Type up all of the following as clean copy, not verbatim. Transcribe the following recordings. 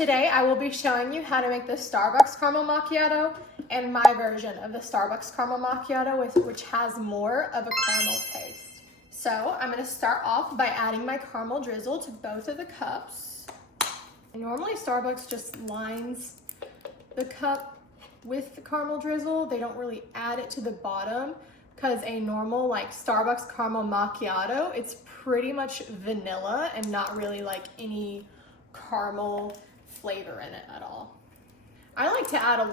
Today I will be showing you how to make the Starbucks Caramel Macchiato and my version of the Starbucks Caramel Macchiato, which has more of a caramel taste. So I'm going to start off by adding my caramel drizzle to both of the cups. Normally Starbucks just lines the cup with the caramel drizzle. They don't really add it to the bottom because a normal like Starbucks Caramel Macchiato, it's pretty much vanilla and not really like any caramel flavor in it at all. I like to add a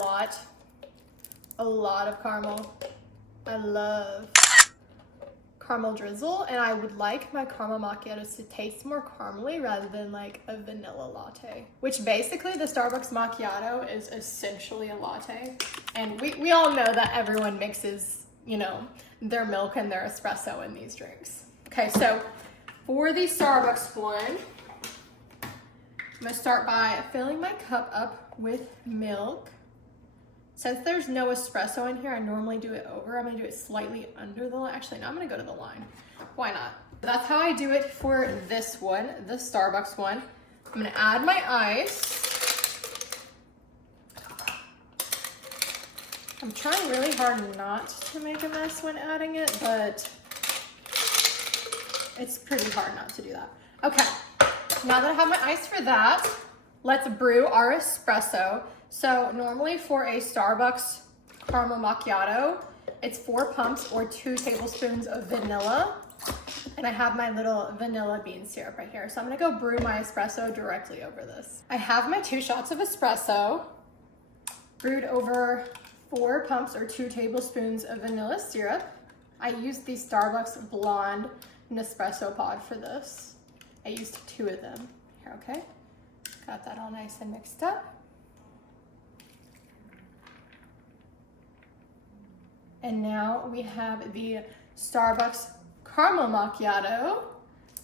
lot of caramel. I love caramel drizzle, and I would like my caramel macchiatos to taste more caramely rather than like a vanilla latte, which basically the Starbucks macchiato is essentially a latte. And we all know that everyone mixes, you know, their milk and their espresso in these drinks. Okay, so for the Starbucks one, I'm gonna start by filling my cup up with milk. Since there's no espresso in here, I normally do it over. I'm gonna do it slightly under the line. Actually, no, I'm gonna go to the line. Why not? That's how I do it for this one, the Starbucks one. I'm gonna add my ice. I'm trying really hard not to make a mess when adding it, but it's pretty hard not to do that. Okay. Now that I have my ice for that, let's brew our espresso. So normally for a Starbucks Caramel Macchiato, it's 4 pumps or 2 tablespoons of vanilla. And I have my little vanilla bean syrup right here. So I'm gonna go brew my espresso directly over this. I have my 2 shots of espresso brewed over 4 pumps or 2 tablespoons of vanilla syrup. I used the Starbucks Blonde Nespresso pod for this. I used 2 of them here, okay? Got that all nice and mixed up. And now we have the Starbucks Caramel Macchiato.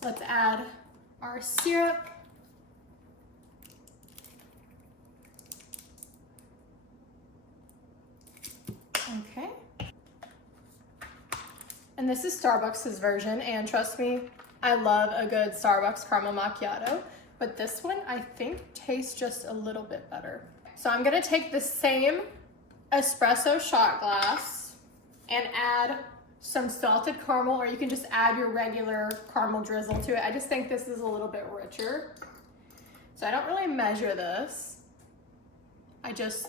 Let's add our syrup. Okay. And this is Starbucks' version, and trust me, I love a good Starbucks Caramel Macchiato, but this one I think tastes just a little bit better. So I'm gonna take the same espresso shot glass and add some salted caramel, or you can just add your regular caramel drizzle to it. I just think this is a little bit richer. So I don't really measure this. I just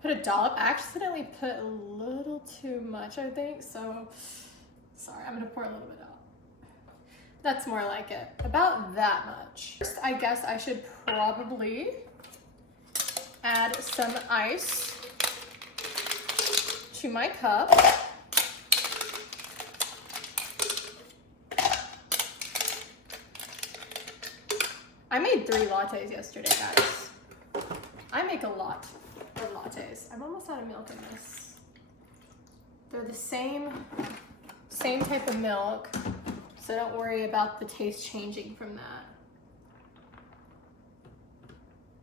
put a dollop. I accidentally put a little too much, I think, so sorry, I'm gonna pour a little bit out. That's more like it, about that much. First, I guess I should probably add some ice to my cup. I made 3 lattes yesterday, guys. I make a lot of lattes. I'm almost out of milk in this. They're the same type of milk. So don't worry about the taste changing from that.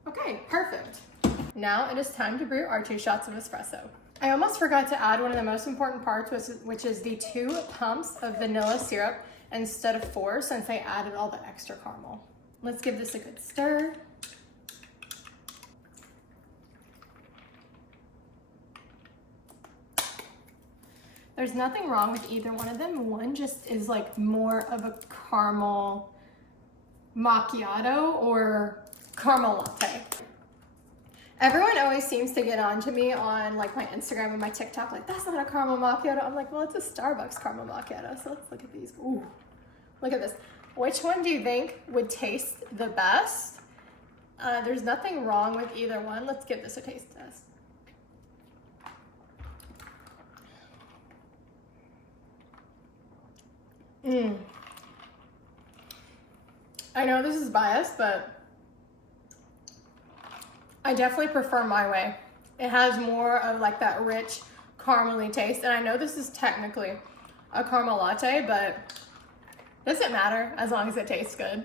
Okay, perfect. Now it is time to brew our 2 shots of espresso. I almost forgot to add one of the most important parts, which is the 2 pumps of vanilla syrup instead of 4, since I added all the extra caramel. Let's give this a good stir. There's nothing wrong with either one of them. One just is like more of a caramel macchiato or caramel latte. Everyone always seems to get on to me on like my Instagram and my TikTok, like, that's not a caramel macchiato. I'm like, well, it's a Starbucks caramel macchiato. So let's look at these. Ooh, look at this. Which one do you think would taste the best? There's nothing wrong with either one. Let's give this a taste test. I know this is biased, but I definitely prefer my way. It has more of like that rich caramely taste, and I know this is technically a caramel latte, but it doesn't matter as long as it tastes good.